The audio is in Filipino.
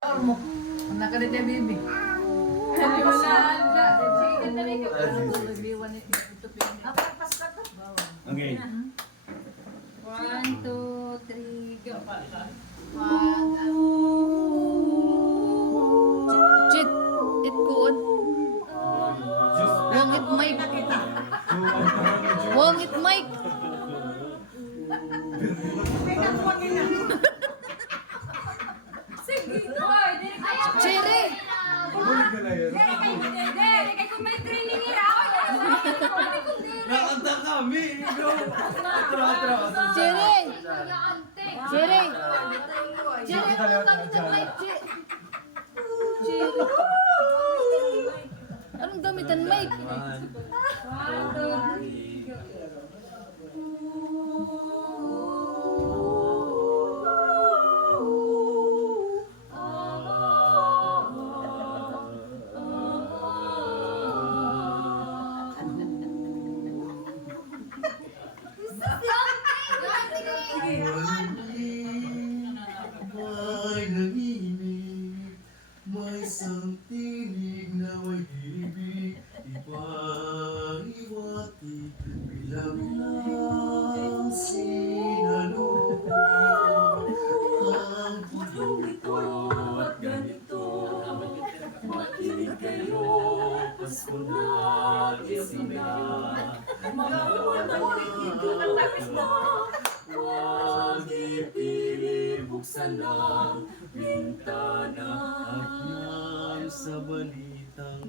mo. Anak ka na tayo, baby. Okay. 1, 2, 3, go. Chit, it good. Wangit mic. Wangit mic. Cherry. Nakanta kami! Cherry. Cherry. Cherry, ang gamit ang mic, Cherry. Cherry. Anong gamitan mic? 1, 2, 3, go. May nanginig, may isang tinig na may ibig ipaiwati, bilang-bilang sinalubong ang puntong ito at ganito. Makinig kayo, Pasko na gising na, mga buwan na huwag ipili, buksan ang bintana at yan sa balitang